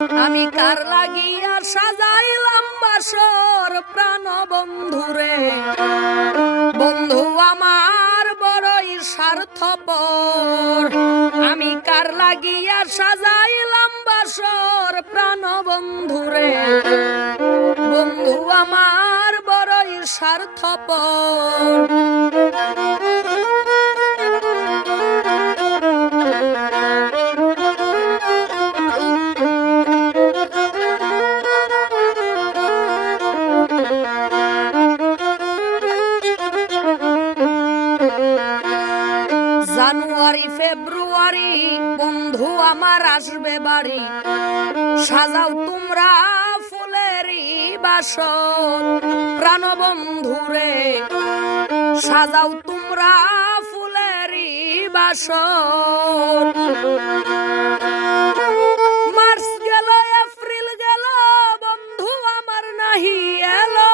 আমি কার লাগিয়া সাজাইলাম বাসর প্রাণ বন্ধুরে, বন্ধু আমার বড়ই স্বার্থপর। আমি কার লাগিয়া সাজাইলাম বাসর প্রাণ বন্ধুরে, বন্ধু আমার বড়ই স্বার্থপর। জানুয়ারি ফেব্রুয়ারি বন্ধু আমার আসবে বাড়ি, সাজাও তোমরা ফুলেরই বাসর প্রাণ বন্ধুরে, সাজাও তোমরা ফুলেরই বাসর। মার্চ গেল এপ্রিল গেল বন্ধু আমার নাহি এলো,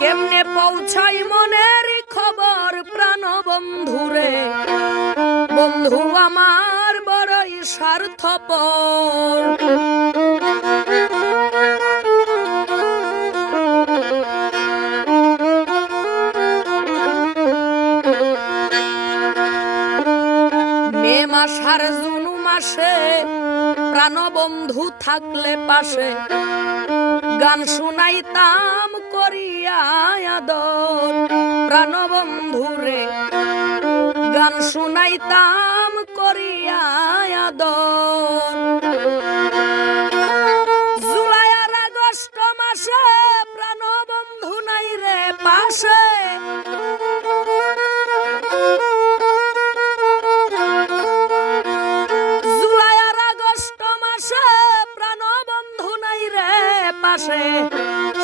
কেমনে পৌঁছাই মনের খবর প্রাণ বন্ধুরে, বন্ধু আমার বড়ই স্বার্থপর। মে মাস আর জুন মাসে প্রাণ বন্ধু থাকলে পাশে, গান শুনাইতাম করিয়া আদর প্রাণ বন্ধুরে, গান শুনাইতাম করিয়া আদর। জুলাই আর আগস্ট মাসে প্রাণ বন্ধু নাই রে পাশে, জুলাই আর আগস্ট মাসে প্রাণ বন্ধু নাই রে পাশে,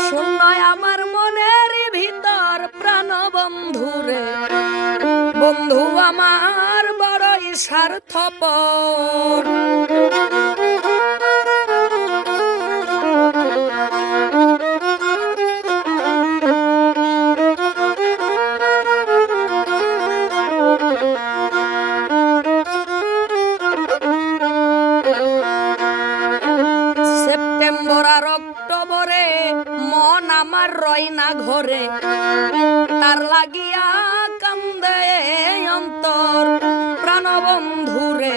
শূন্য আমার মনের ভিতর প্রাণ বন্ধুরে, বন্ধু আমার বড়ই স্বার্থপর। সেপ্টেম্বর আর অক্টোবরে মন আমার রয় না ঘরে, তার লাগিয়া কান্দে অন্তর প্রাণ বন্ধুরে,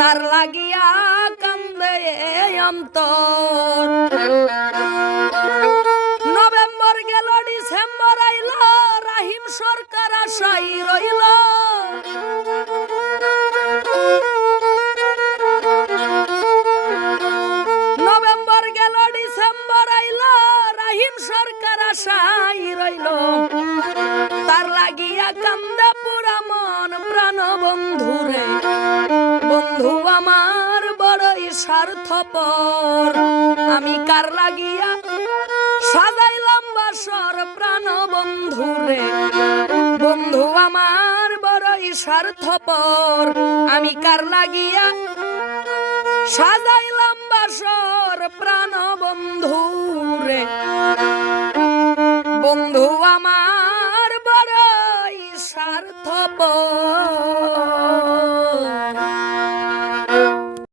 তার লাগিয়া কান্দে অন্তর। নভেম্বর গেল ডিসেম্বর আইল, রাহিম সরকার আশাই রইল, নভেম্বর গেল ডিসেম্বর আইল, রাহিম সরকার আশাই রইল, তার লাগিয়া কান্দে পুরা মন প্রাণ বন্ধুরে, বন্ধু আমার বড়ই স্বার্থপর। আমি কার লাগিয়া সাজাইলাম বাসর প্রাণ বন্ধুরে, বন্ধু আমার বড়ই স্বার্থপর। আমি কার লাগিয়া সাজাইলাম বাসর প্রাণ বন্ধুরে, বন্ধু